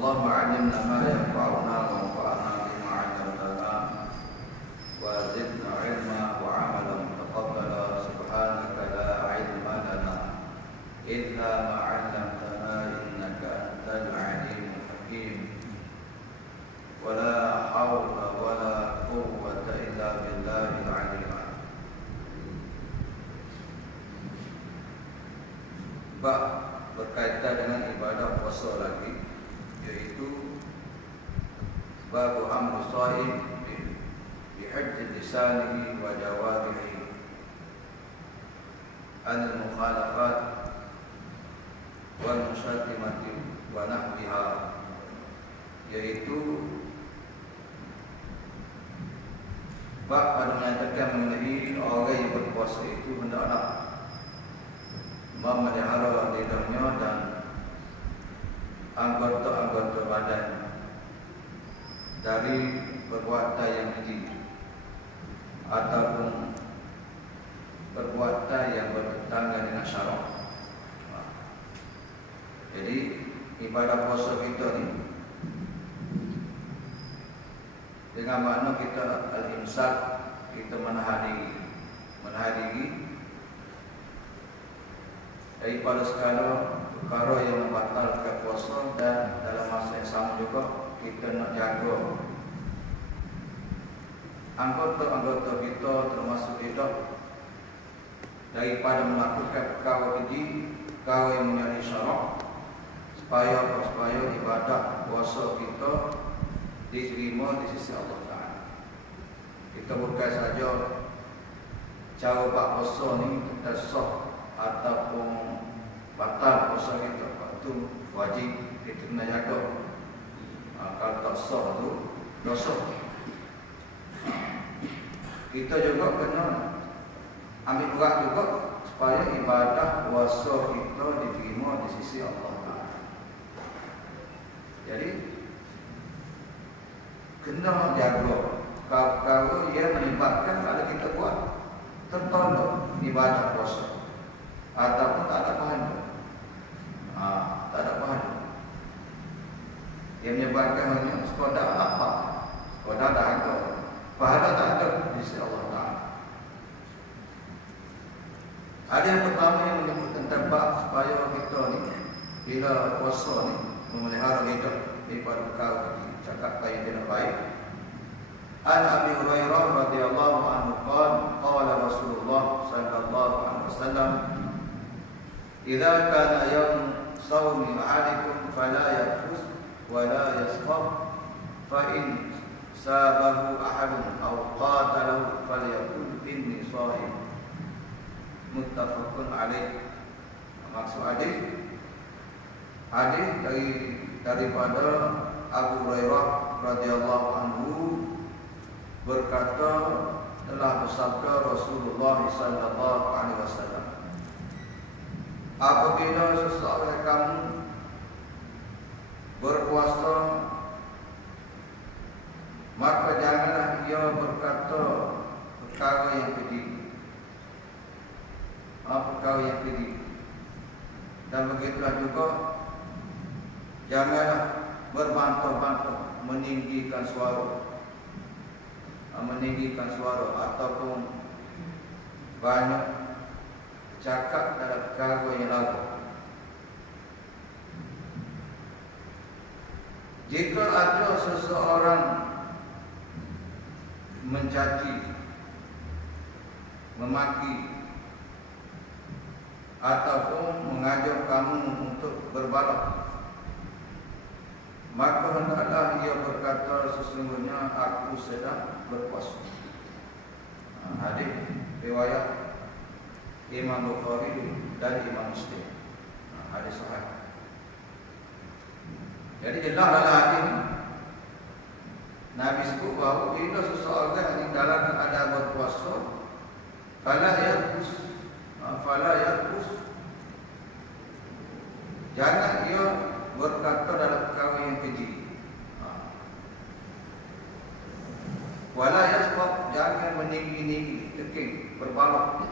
اللهم علمنا ما ينفعنا وانفعنا بما علمتنا وزدنا علما وعملا متقبلا سبحانك لا علم لنا إلا ما علمتنا إنك أنت العليم الحكيم ولا حول ولا قوة إلا بالله العلي العظيم. Bab berkaitan dengan ibadah puasa lagi, yaitu bab amru shaim bi hifdz lisanihi wa jawarihi an al-mukhalafat wal musyatimati wa nahwiha, yaitu bab menyatakan mengenai orang yang berpuasa itu hendaklah memelihara lidahnya dan anggota-anggota badan dari perbuatan yang keji ataupun perbuatan yang bertentangan dengan syarak. Jadi ibadah puasa kita ni dengan makna kita al-imsak, kita menahan diri daripada segala perkara yang membatalkan puasa, dan dalam masa yang sama juga kita nak jaga anggota-anggota kita termasuk lidah daripada melakukan perkara keji, perkara yang menyalahi syarak, supaya ibadah puasa kita diterima di sisi Allah Ta'ala. Kita bukan saja cara buat puasa ni kita sah ataupun batal puasa kita, itu wajib kita kena jaga. Kalau tak sah tu dosa. Kita juga kena ambil berat juga supaya ibadah puasa kita diterima di sisi Allah Ta'ala. Jadi kena jaga kalau ia menyebabkan kalau kita buat tertolak ibadah puasa ataupun tak ada pahala. Tak ada pahala. Yang menyebabkan hanya sekadar lapar, sekadar dahaga, pahala tak ada di sisi Allah Ta'ala. Ada yang pertama yang menyebut tentang bab supaya kita ni bila puasa ni memelihara lidah daripada perkara cakap yang tidak baik. An Abi Hurairah radhiyallahu anhu qala Rasulullah sallallahu alaihi wasallam, "Idza kana yawm sawmi ahadikum fala yafus wa la yaskhab, fa in sabahu ahadun aw qatalahu falyaqul inni sha'im." Muttafaqun alaih. Maksud hadis daripada Abu Hurairah radhiyallahu anhu berkata, telah bersabda Rasulullah sallallahu alaihi wasallam, apabila seseorang kamu berpuasa, maka janganlah ia berkata perkara yang keji, dan begitulah juga janganlah berbantah-bantah, meninggikan suara ataupun banyak cakap dalam perkara yang lagu. Jika ada seseorang mencaci, memaki ataupun mengajak kamu untuk berbalak, maka hendaklah ia berkata, sesungguhnya aku sedang berpuasa. Hadis riwayat Imam Bukhari dan Imam Muslim. Hadis sahih. Jadi jelas dalam hadis Nabi sebut bahawa bila seseorang yang dalam keadaan berpuasa, fala yarfus, jangan ia berkata dalam perkara yang keji. Wala yasbab, jangan meninggi-ninggi, teking, berbalak,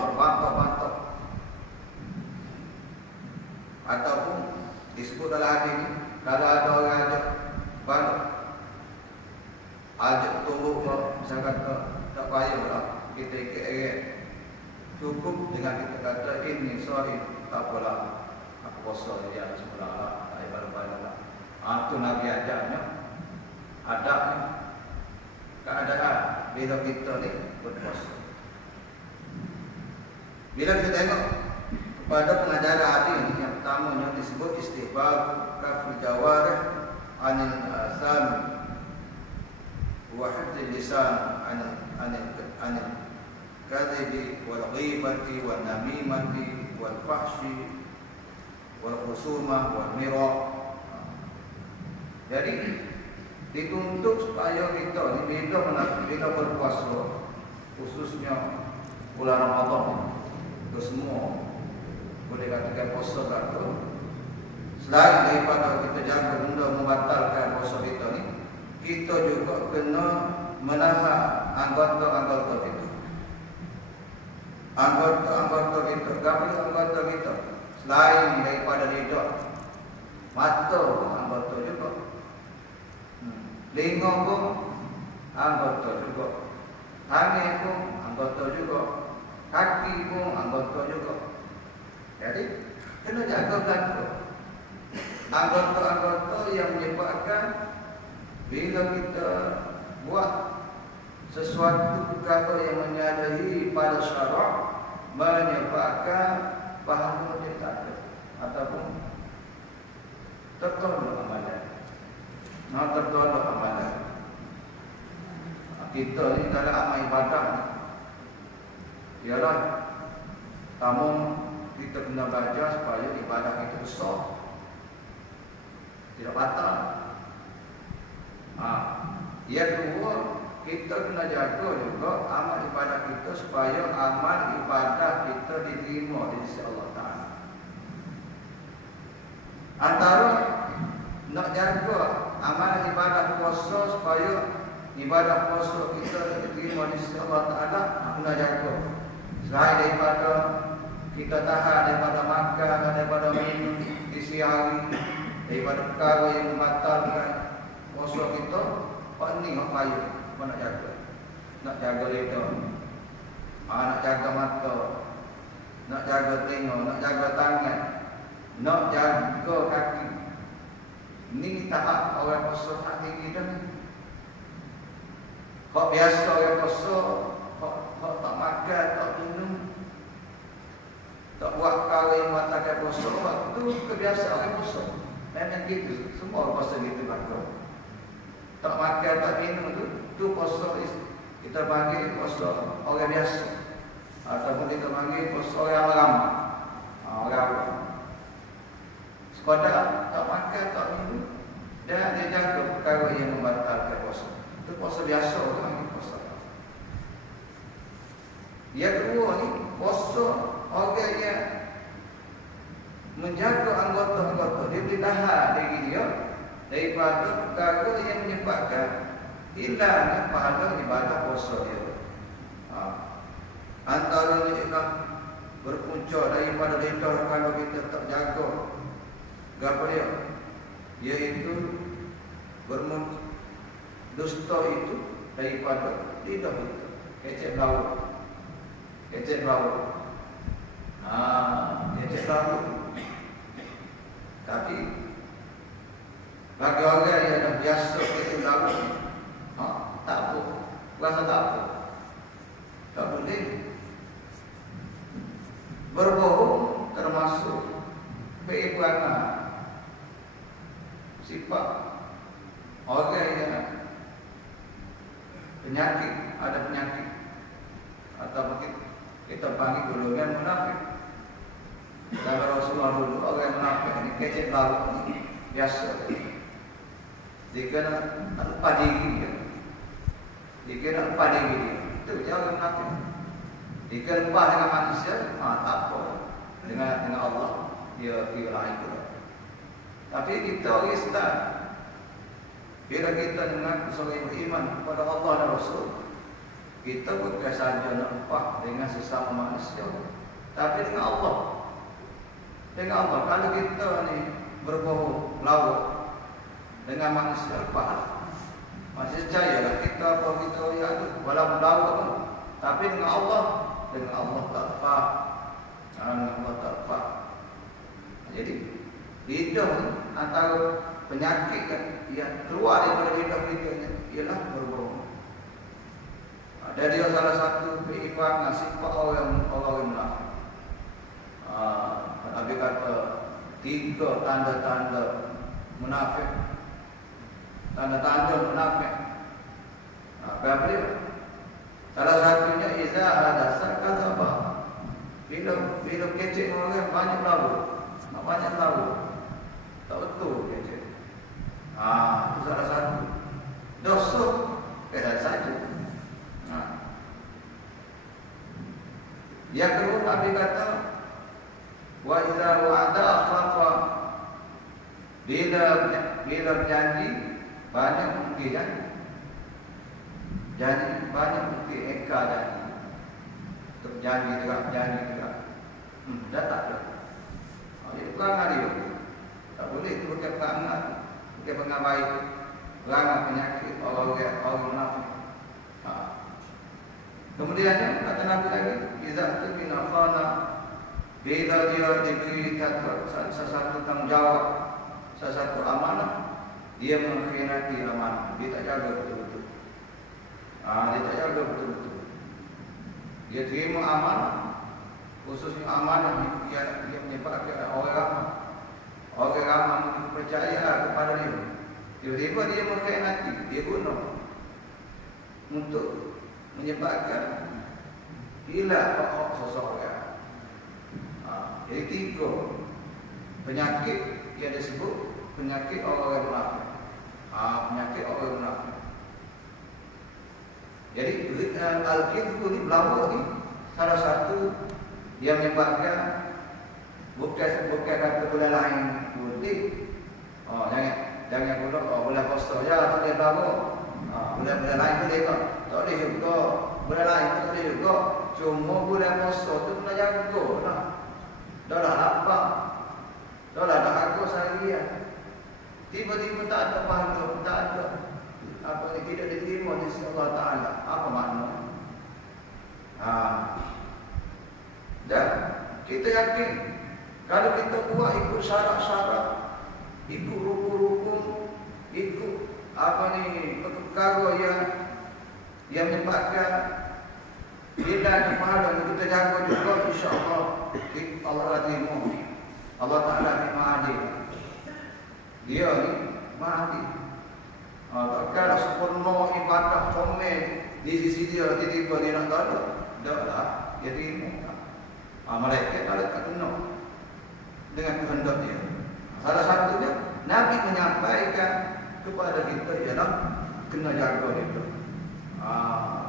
berbantah-bantah. Ataupun disebut dalam hadis ini, Kalau ada orang ajak balik, ajak turun ke, misalkan tak payah lah, kita ikut cukup dengan kita kata ini sorry, tak apalah, aku puasa dia semula lah, tak payah balik lah. Itu Nabi ajaknya, adabnya, keadaan bila kita ni berpuasa. Bila kita tengok kepada pengajaran hadis yang pertama yang disebut istihbab kaful jawarih anil asam wa hifdzil lisan anil kadhibi wal ghibati wal namimati wal fahsyi wal khusumah wal mirah. Jadi dituntut supaya kita ni bila berpuasa, khususnya bulan Ramadan, itu semua boleh katakan puasa berlaku. Selain daripada kita jaga benda membatalkan puasa kita ni, kita juga kena menahan anggota-anggota kita. Anggota-anggota kita, anggota kita selain daripada lidah, mata anggota juga, telinga pun anggota juga, tangan pun anggota juga, kaki pun anggota juga. Jadi kena jaga belaka anggota-anggota yang menyebabkan bila kita buat sesuatu perkara yang menyalahi pada syarak, menyebabkan pahala dia tak ada ataupun tertolak amalan. Tertolak amalan. Kita ni dalam amal ibadah ni ialah tamu kita kena belajar supaya ibadah kita besar, tidak batal. Yang kedua, kita kena jaga juga amal ibadah kita supaya amal ibadah kita diterima di sisi Allah Ta'ala. Antara nak jaga amal ibadah puasa supaya ibadah puasa kita diterima di sisi Allah Ta'ala, kena jaga. Selain daripada kita tahan daripada makan, daripada minum di siang hari, daripada perkara yang membatalkan puasa kita, apa ni hak payah, apa nak jaga? Nak jaga lidah, nak jaga mata, nak jaga telinga, nak jaga tangan, nak jaga kaki. Ni tahap orang puasa tak tinggi dah ni. Kau biasa orang puasa, kau tak makan, tak minum, tak buat perkara yang membatalkan puasa, waktu kebiasaan orang puasa. Memang gitu, semua orang puasa gitu bakal. Tak makan, tak minum tu puasa kita panggil puasa orang biasa, ataupun kita panggil puasa orang awam. Orang awam. Sekadar tak makan, tak minum, dan dia jaga perkara yang membatalkan puasa. Itu puasa biasa orang panggil puasa. Yang kedua ni, puasa orang yang menjaga anggota-anggota dia, ditahan diri dia daripada perkara yang menyebabkan hilangnya pahala ibadah puasa dia. Antaranya ialah berpunca daripada lidah kalau kita tak jaga apa dia, iaitu dusta itu daripada lidah kita. Kecek bau, kecek bau, kecek bau. Tapi bagi orang yang dah biasa itu lalu, tak apa, rasa tak apa, tak boleh. Berbohong termasuk perangai sifat orang yang penyakit, ada penyakit, atau mungkin kita panggil golongan munafik. Kalau Rasulullah dulu orang munafik ni kecek bau ni biasa. Dia nak lupa diri dia. Dia nak lupa diri dia. Itu jangan munafik. Dia lupa dengan manusia, tak apa. Dengan Allah, dia lain pula. Tapi kita orang Islam, bila kita mengaku sebagai beriman kepada Allah dan Rasul, kita bukan saja nak lupa dengan sesama manusia, tapi dengan Allah. Dengan Allah. Kalau kita ni berbohong, lawak, Dengan manusia lepas. Masih percayalah kita apa kita lihat tu, walaupun tahu pun. Tapi dengan Allah tak lepas. Dengan Allah tak lepas. Jadi hidung antara penyakit kan yang keluar daripada hidup kita ialah berbohong. Dari salah satu penyebab sifat orang munafik. Nabi kata 3 tanda-tanda munafik. Tanda-tanda munafik. Apa dia? Salah satunya iza hadasa kadzaba. Bila kecek orang banyak lalu. Banyak lalu. Tak betul kecek. Itu salah satu. Dosa kena saja. Yang kedua Nabi kata wa iza wa'ada akhlafa. Bila janji banyak mungkin janji banyak mungkin eka janji. Untuk janji juga. Dah tak ada. Jadi perangai dia. Tak boleh itu bukan perangai. Bukan perangai baik. Perangai penyakit orang munafik. Kemudiannya kata Nabi lagi, iza tumina khana, bila dia diberi sesuatu tanggungjawab, sesuatu amanah, dia mengkhianati amanah. Dia tak jaga betul-betul. Dia tak jaga betul-betul. Dia terima amanah, khususnya amanah yang menyebabkan orang ramai percaya kepada dia. Tiba-tiba dia mengkhianati, dia bunuh untuk menyebabkan hilang hak seseorang. Jadi 3 penyakit yang disebut penyakit orang munafik. Penyakit orang munafik. Jadi al-kidbu ni belawak ni salah satu yang menyebabkan bukan kata bulan lain putih. Jangan pula bulan puasa je tak boleh belawak. Bulan lain boleh tak? Tak boleh juga. Bulan lain tak boleh juga. Cuma bulan puasa tu kena jaga lah. Dah lapar. Dah aku seharian. Tiba-tiba tak ada pahala, tak ada apa yang tidak diterima di sisi Allah Ta'ala. Apa makna? Dan kita yakin kalau kita buat ikut syarat-syarat, ikut rukun-rukun, ikut perkara yang menyebabkan bila pahala kita jaga juga, insya-Allah Allah akan terima. Allah Ta'ala ni Maha Adil. Dia ni Maha Adil. Kalau sempurna ibadah comel di sisi dia, tiba-tiba dia nak tak ada, taklah dia terima. Malaikat tak kena dengan kehendak dia. Salah satunya Nabi menyampaikan kepada kita ialah kena jaga itu.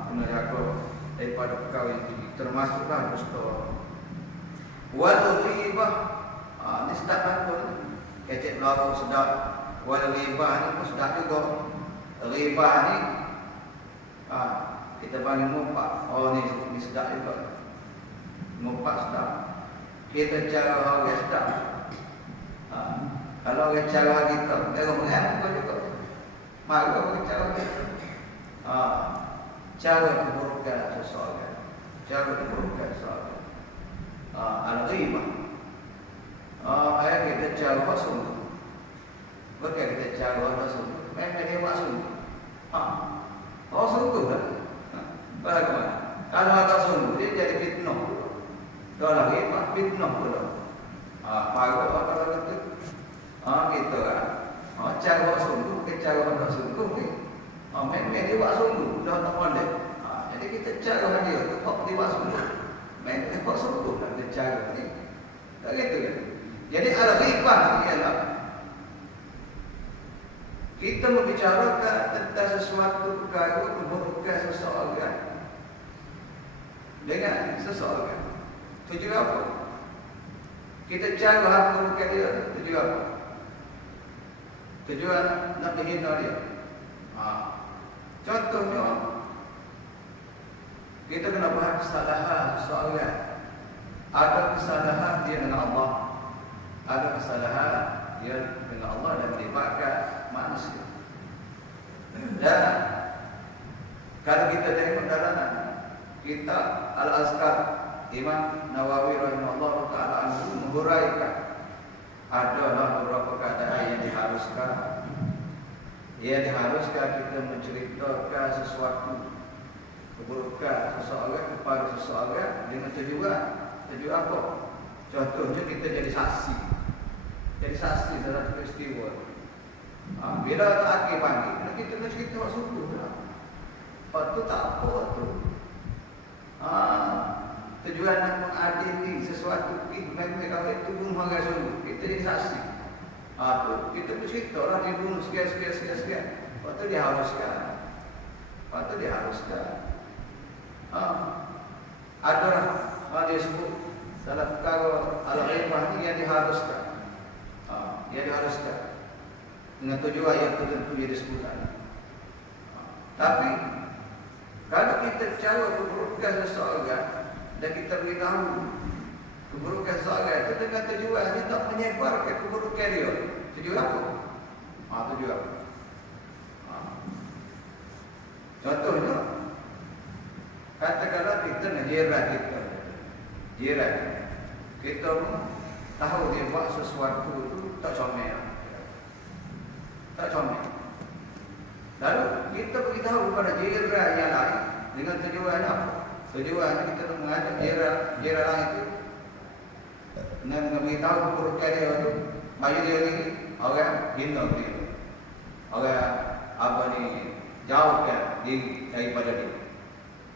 Kena jaga daripada perkara itu, termasuklah dusta. Wal ghibah, ni sedap pun. Kecek belakang sedap. Wal ghibah ni pun sedap juga. Ghibah ni kita panggil mumpak. Ni sedap juga. Mumpak sedap. Kita cara orang sedap. Kalau orang cara kita, tengok mengaku juga. Maka orang cara kita. Cara keburukan seseorang. Cara keburukan seseorang. Al-ghibah. Kita cara sungguh. Bukan kita cara sungguh. Memang dia buat sungguh. Sungguh kan? Bagaimana? Kalau ada sungguh, dia jadi fitnah. Kalau ghibah, fitnah pula. Kalau kalau kata kita kan. Cara sungguh, cara sungguh ni. Memang dia buat sungguh. Dah tak boleh. Jadi kita cara dia tu, dia buat sungguh. Memang dia buat sungguh lah dia cara ni. Tak gitu kan? Jadi al-ghibah ialah kita membicarakan tentang sesuatu perkara keburukan seseorang dengan seseorang. Tujuan apa? Kita cara keburukan dia. Tujuan apa? Tujuan nak menghina dia. Contohnya kita kena bahas kesalahan seseorang. Ada kesalahan dia dengan Allah, ada kesalahan dia dengan Allah dan melibatkan manusia. Dan kalau kita tengok dalam kita Al-Azkar, Imam Nawawi rahimahullah taala anhu menghuraikan adalah beberapa keadaan yang diharuskan. Ia diharuskan kita menceritakan sesuatu keburukan seseorang kepada seseorang dengan tujuan apa? Contohnya kita jadi saksi dalam peristiwa. Bila akhir panggil, kita nak cerita awak suku lah. Lepas tu tak apa tu. Tujuan nak mengadili sesuatu mereka itu bunuh orang sungguh. Kita jadi saksi. Tu kita bercerita lah dia bunuh sekian. Lepas tu diharuskan. Adalah dia sebut dalam perkara al-ghaibah ni yang diharuskan. Dengan tujuan yang tertentu dia disebutkan. Tapi kalau kita cara keburukan seseorang dan kita beritahu keburukan seseorang itu dengan tujuan dia tak menyebarkan keburukan dia. Tujuan apa? Tujuan apa? Contohnya, katakanlah kita nak jiran kita pun tahu dia buat sesuatu itu tak comel. Lalu kita beritahu kepada jiran yang lain dengan tujuan apa? Tujuan kita nak mengajak jiran lain itu nak memberitahu keburukan dia itu, bagi dia ni orang hina dia, orang jauhkan diri daripada dia.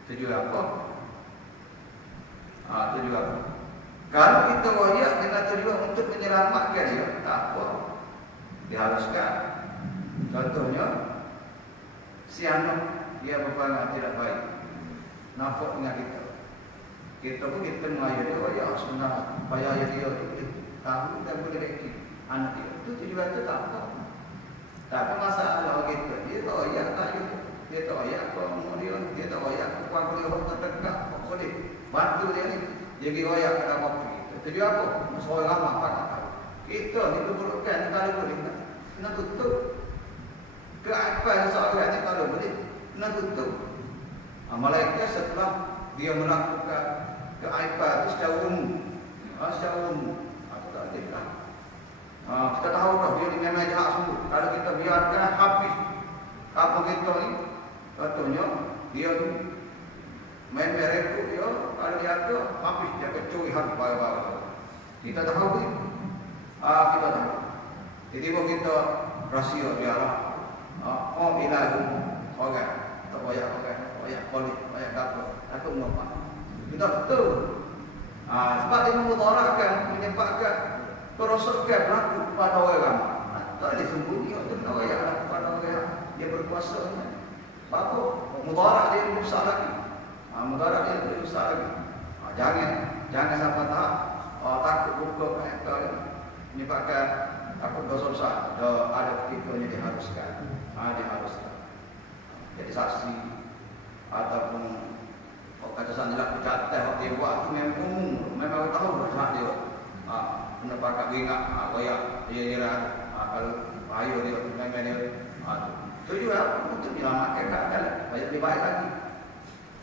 Tujuan apa? Tujuan apa? Kalau kita royak dengan tujuan untuk menyelamatkan dia, tak apa, diharuskan. Contohnya, si anak dia berperangai tidak baik, nampak dengan kita pun kita mengayuh dia royak sebenarnya supaya dia tahu dan boleh reki anak dia. Itu tujuan itu tak apa. Tak apa masalah kita. Dia tak royak tak gitu. Dia tak royak kalau dia tak royak kuat dia orang terdekat boleh bantu dia ni. Dia pergi royak ke dalam waktu kita. Tujuan apa? Seorang ramah tak tahu. Kita ni keburukan kalau boleh nak tutup. Keaiban seorang ni kalau boleh nak tutup. Malaikat setelah dia melakukan keaiban itu secara umum. Aku tak ada lah. Kita tahu dah dia ni memang jahat sungguh. Kalau kita biarkan habis apa kita ni, contohnya dia tu main merekut dia, kalau dia ada habis dia akan curi habis barang-barang. Kita tahu ni. Kita tahu. Tiba-tiba kita rahsia dia lah. Ilahu orang tak payah polis, payah kapal. Aku nampak. Kita betul. Sebab dia menyebabkan kerosakan berlaku pada orang. Tak boleh sembunyi untuk orang pada orang dia berkuasa. Sebab apa? Mudarat dia lebih besar lagi. Jangan sampai takut buka mereka menyebabkan takut dosa besar. Ada ketikanya diharuskan. Jadi saksi ataupun kata sana pecatat dia buat tu memang umum, memang tahu dah dia. Kena pakai beringat, royak dia kalau ayo dia memang dia. Tujuan untuk menyelamatkan keadaan supaya lebih baik lagi.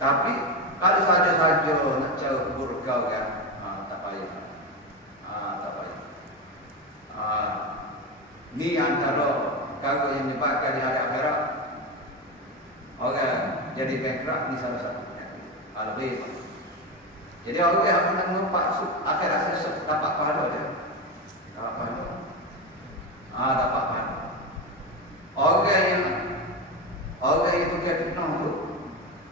Tapi kalau saja nak cara keburukan kan, tak payah. Ni antara perkara yang menyebabkan di hari akhirat orang jadi bankrupt ni salah satu. Al-ghaibah. Jadi orang yang nak mengempat akhirat sesat dapat pahala dia. Dapat pahala. Orang yang tukar fitnah tu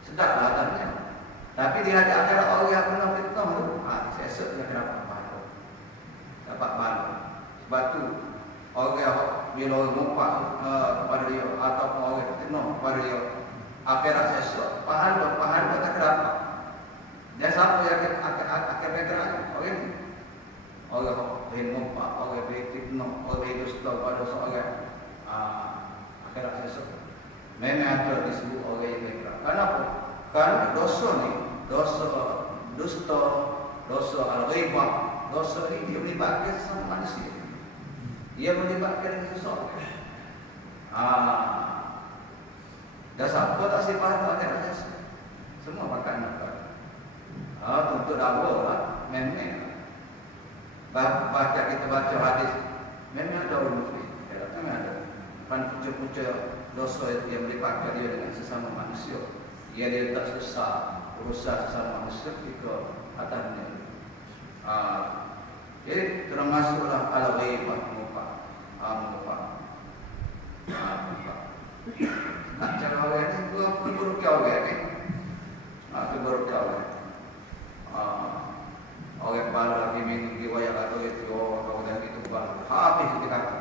sedaplah adabnya. Tapi di hari akhirat orang yang pernah fitnah tu sesat dia dapat pahala. Sebab tu orang yang bila orang mengempat kepada dia ataupun orang fitnah kepada dia akhirat sesat pahala tak dapat. Dan siapa yang akan bergerak? Orang yang mempak, orang yang fitnah, orang yang dusta pada seorang akhirat sesat. Memang ada disebut orang yang bergerak. Kenapa? Kerana dosa ni, dosa dusta, dosa al-ghaibah, dosa ni dia melibatkan sesama manusia. Dia melibatkan seseorang. Dah siapa tak sifat ada jasa. Semua makan apa? Tuntut Allah lah, memang. Baca kita baca hadis, memang ada orang muflis. Memang ada. Kan pucuk-pucuk dosa yang melibatkan dia dengan sesama manusia. Dia tak selesai urusan sesama manusia ketika atasnya. Jadi termasuklah al-ghaibah mufah. Nak cara awak ni gua buruk kau awak ni. Buruk kau awak. Awak baru lagi minggu dia wayang atau itu kau dah itu baru. Habis kita kata.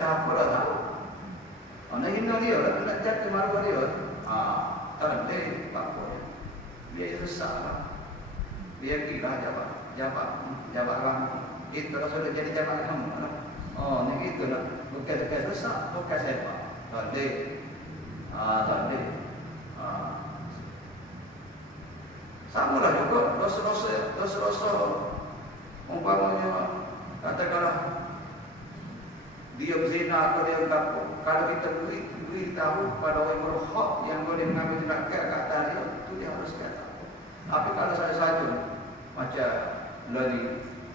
Dah apa dah tahu. Nak hina dia, nak jatuh malu dia. Tak boleh apa. Dia susah lah. Dia kira jabat kamu. Itu sudah jadi jabat kamu. Ni gitu lah. Bukan susah, bukan siapa. Tak boleh. Sama lah juga dosa-dosa umpamanya katakanlah dia berzina atau dia berapa. Kalau kita beri tahu pada orang berhak yang boleh mengambil tindakan ke atas dia, itu dia harus kata. Tapi kalau satu macam lagi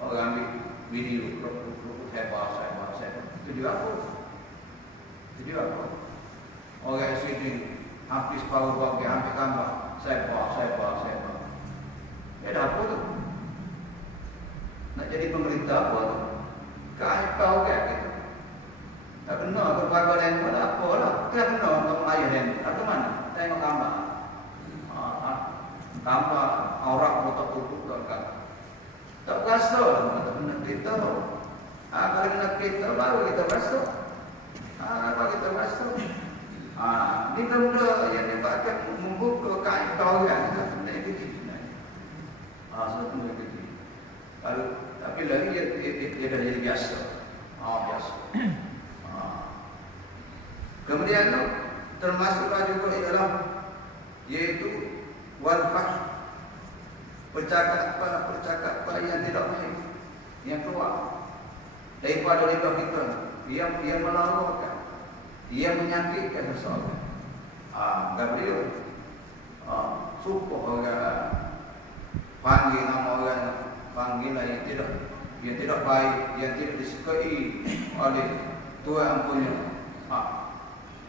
orang ambil video hebat, itu dia apa? Orang sini habis paruh dia ambil gambar, saya. Dia dah apa tu? Nak jadi pemerintah apa tu? Kau kayak gitu. Tak benar berbagai dan apa lah. Tak benar untuk ayah dan atau mana? Tengok gambar. Gambar aurat tutup kan. Tak rasa lah nak kita. Kalau nak kita baru kita rasa. Baru kita rasa. Ni benda yang dibakar membuka kain kawan kan. Satu lagi. Kalau tapi lagi dia dah jadi biasa. Biasa. Kemudian termasuklah juga ialah yaitu wal-fash, percakapan yang tidak baik yang keluar daripada lidah kita, ia melawakkan, ia menyakitkan seseorang. Gabriel sumpah orang panggil nama orang panggilan yang tidak baik, yang tidak disukai oleh Tuhan punya.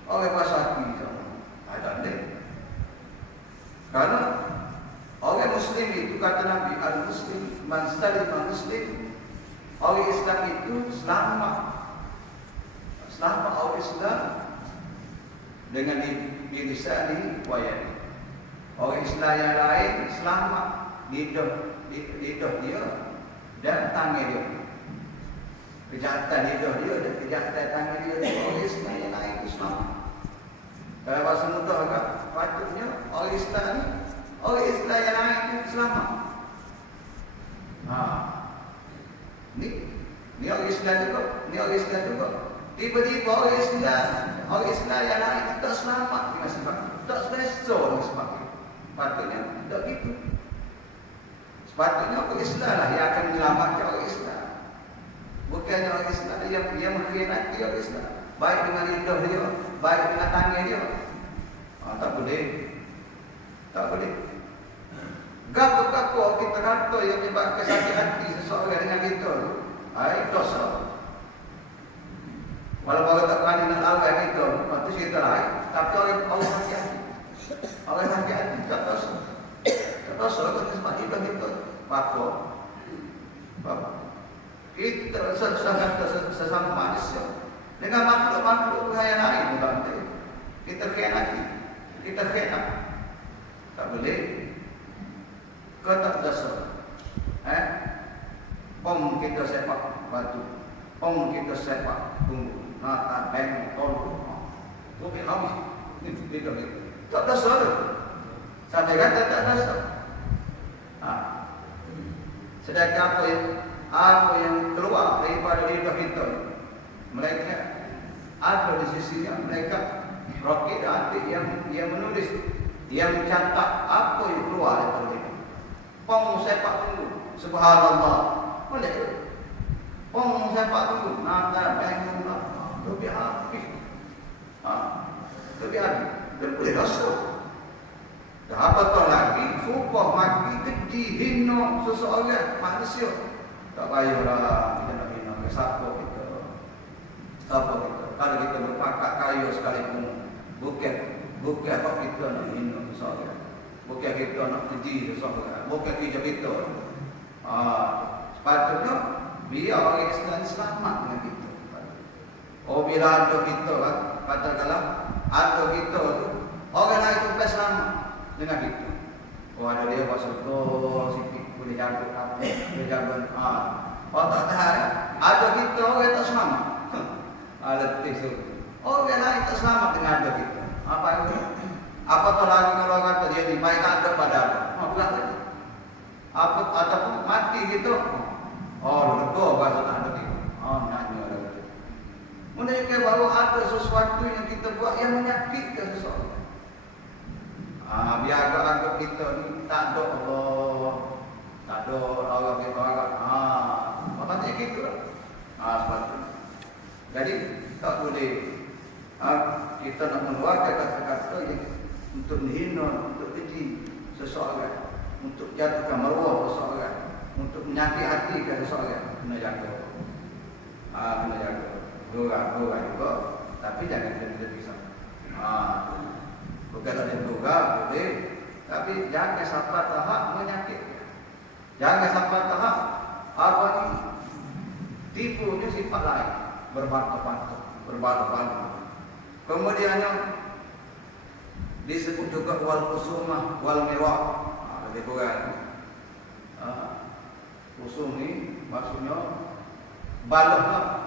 Orang pasal hati ada ni. Karena orang Muslim itu kata Nabi al-Muslim man salima Muslim. Orang Islam itu selamat orang Islam dengan lisan wa yadi. Orang Islam yang lain selamat lidah dia dan tangan dia. Kejahatan lidah dia dan kejahatan tangan dia. Orang Islam yang lain itu selamat. Kalau bahasa mudah agak patutnya orang Islam yang lain itu selamat. Ni orang Islam juga. Tiba-tiba orang Islam yang lain itu tak selamat dengan sebab tak selesa dengan sebab itu. Patutnya tak gitu. Sepatutnya orang Islam lah yang akan menyelamatkan orang Islam. Bukannya orang Islam yang mengkhianati orang Islam. Baik dengan lidah dia, baik dengan tangan dia. Tak boleh. Gapo-gapo kita kata yang menyebabkan sakit hati seseorang dengan kita tu, dosa. Walaupun tak berani nak lawan kita, itu cerita lain. Tapi orang sakit hati. Orang sakit hati tak dosa. Tak dosa kan sebab kita bapa. Kita sesama manusia. Dengan makhluk-makhluk yang lain nanti kita khianat. Tak boleh. Kau tak dosa. Pom kita sepak batu, pom kita sepak bumbu, beng tol. Tu habis. Tak dosa tu. Sampai kata tak dosa. Sedangkan apa yang keluar daripada lidah kita, mereka ada di sisinya, mereka rakit hati yang menulis, yang mencatat apa yang keluar daripada lidah. Pong sepak tunggu, subhanallah, boleh. Pong sepak tunggu, nada bengkula, lebih habis. Tapi ada dan boleh dosa. Dah apa lagi? Sumpah mati keji hina seseorang manusia. Tak payahlah kita nak hina ke siapa kita. Siapa kita? Kalau kita berpakat kaya sekalipun, bukan apa kita nak hina seseorang. Bukan kita nak keji seseorang. Bukan kerja kita. Sepatutnya biar orang Islam selamat dengan kita. Bila ada kita, katakanlah ada kita tu, orang lain tu bukan selamat dengan kita. Ada dia buat surga, sikit boleh jaga apa, boleh jaga. Kalau tak tahan, ada kita orang tak selamat. Letih tu. Orang lain tak selamat dengan ada kita. Apa itu? Apatah lagi kalau kata dia dibaik ada pada ada. Bukan lagi. Ataupun mati gitu. Lega bahasa tak ada kita. Nanya ada. Menunjukkan bahawa ada sesuatu yang kita buat yang menyakitkan seseorang. Biar agak-agak kita ni tak ada Allah, tak ada orang kita agak. Macam gitu lah. Sepatutnya. Jadi tak boleh kita nak mengeluarkan kata-kata yang untuk menghina, untuk keji seseorang, untuk jatuhkan maruah seseorang, untuk menyakiti hati seseorang. Kena jaga. Kena jaga. Dua juga, tapi jangan kita pisah. Bukan ada dua boleh, tapi jangan sampai tahap menyakitkan. Jangan sampai tahap apa ni tipunya sifat lain, berbantah-bantah. Kemudiannya disebut juga wal kusumah wal mirah. Lebih kurang. Kusum ni maksudnya balahlah.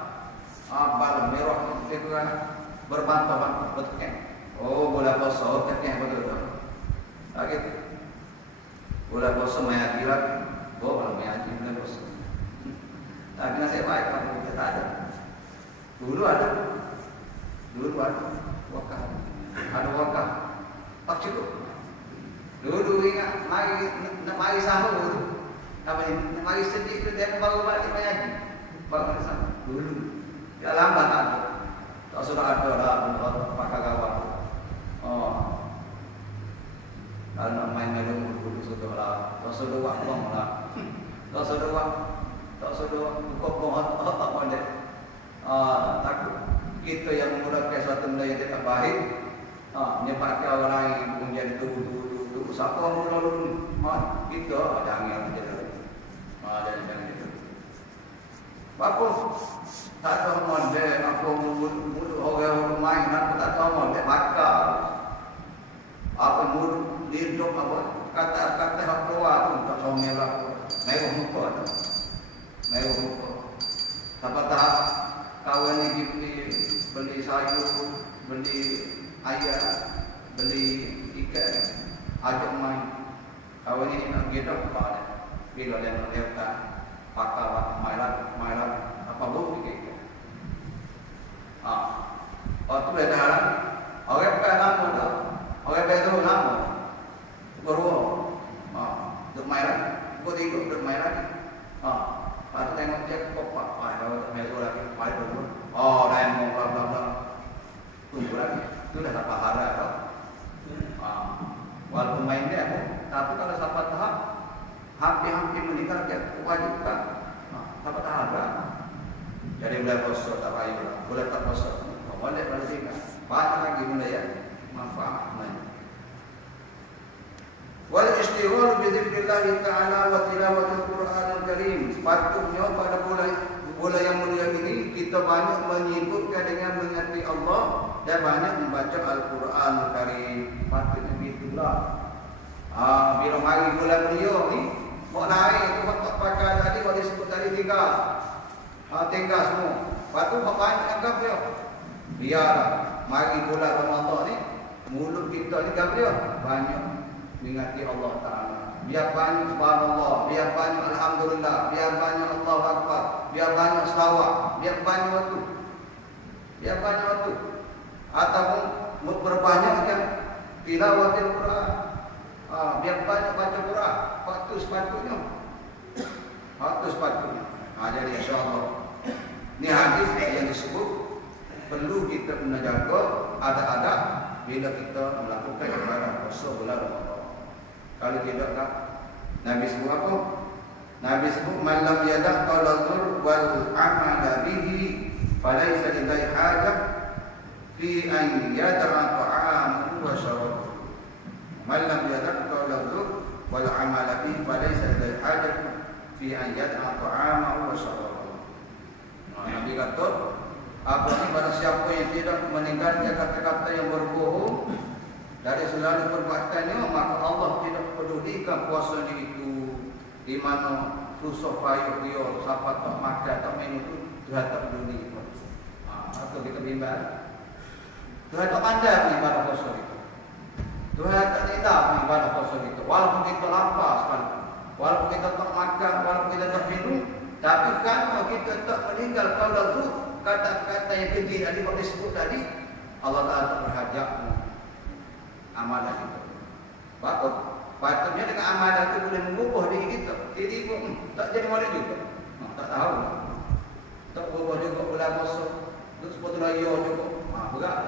Bal merah itu kan berbantah-bantah bertekan. Bola puasa tekan betul tak? Gitu. Bola puasa mayat lagi. Bola mayat bukan puasa. Tapi nasib baik kalau kita tak ada. Dulu ada wakaf. Ada wakaf. Tak cukup. Dulu ingat mari sahur. Apa ni? Mari sedih tu dia baru balik mayat. Baru sahur. Dulu. Ya lambat ada. Tak sudah ada lah pakai kawan. Kalau nak main melung dulu sudah lah. Tak sudah buat bong lah. Tak sudah buka bong tak boleh. Takut kita yang menggunakan suatu benda yang tidak baik, menyebabkan orang lain menjadi tubuh. Siapa mula dulu? Kita jangan terjadi. Jangan gitu. Apa? Tak tahu model apa mulut orang main aku tak tahu model bakar apa mulut hidup apa kata-kata hak keluar pun tak tahu merah merah muka sampai tahap kawan ni beli sayur beli ayam beli ikan ajak main kawan ni nak pergi dah bila dia nak lewat pakar main apa boleh kita. Waktu dah dah orang bukan lama dah. Orang betul lama. Baru duk main lagi. Kau tengok duk main lagi. Lepas tengok dia kopak. Kalau main lagi main dulu. Dah mau bla. Tunggu lagi. Itu dah dapat harap dah. Walaupun main dia tapi kalau sampai tahap hampir meninggalkan kewajiban. Sampai tahap dah. Jadi boleh puasa tak payah lah. Boleh tak puasa. Boleh juga. Banyak lagi boleh ya. Manfaat. Wal istighfar bi dzikrillah ta'ala wa tilawatil Qur'anil Karim. Sepatutnya pada bulan yang mulia ini kita banyak menyibukkan dengan mengingati Allah dan banyak membaca Al-Quranul Karim. Patutnya begitulah. Bila mari bulan mulia ni, mau naik tu tak pakai tadi kalau disebut tadi tinggal semua. Lepas tu banyak anggap dia. Biar mari bulan Ramadan ni mulut kita ni gabriel banyak mengingati Allah Taala. Biar banyak subhanallah, biar banyak alhamdulillah, biar banyak Allahu Akbar, biar banyak selawat, biar banyak waktu. Ataupun berbanyakkan tilawatil Quran. Biar banyak baca Quran. Waktu sepatutnya. Jadi insya-Allah. Ini hadis yang disebut perlu kita menjaga ada bila kita melakukan ibadah puasa bulan Ramadan. Kalau tidak tak, Nabi sebut apa? Nabi sebut man lam yada' qawla zur wal amala bihi falaysa lillahi hajah fi an yada'a ta'amahu wa syarabahu. Man lam yada' qawla zur wal amala bihi falaysa lillahi hajah fi an yada'a ta'amahu wa syarabahu. Nabi kata, apa ni pada siapa yang tidak meninggalkan kata-kata yang berbohong dari selalu perbuatannya, maka Allah tidak pedulikan puasa dia itu di mana susah payah dia siapa tak makan tak minum itu Tuhan tak peduli. Atau kita bimbang Tuhan tak pandai ibadah puasa itu. Tuhan tak tidak ibadah puasa itu. Walaupun kita lapar sekali, walaupun kita tak makan, walaupun kita tak minum, tapi kalau kita tak meninggal qaul zur, kata-kata yang keji tadi yang disebut tadi, Allah Ta'ala tak berhajat amalan kita. Bapak, patutnya dengan amalan itu boleh mengubah diri kita. Diri pun tak jadi malu juga. Tak tahu. Tak berubah juga bulan puasa. Terus sepatutnya ia juga. Berat.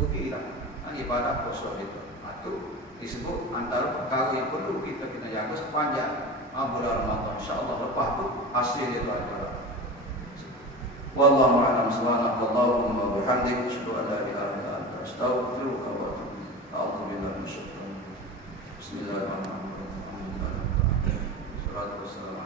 Rugilah. Ibadah puasa kita. Itu disebut antara perkara yang perlu kita kena jaga sepanjang bulan Ramadan. InsyaAllah lepas tu hasil dia tu ada. Wallahu a'lam. Subhanakallahumma wa bihamdika asyhadu an la ilaha illa anta astaghfiruka wa atubu ilaik. Bismillahirrahmanirrahim. Salatu wassalamu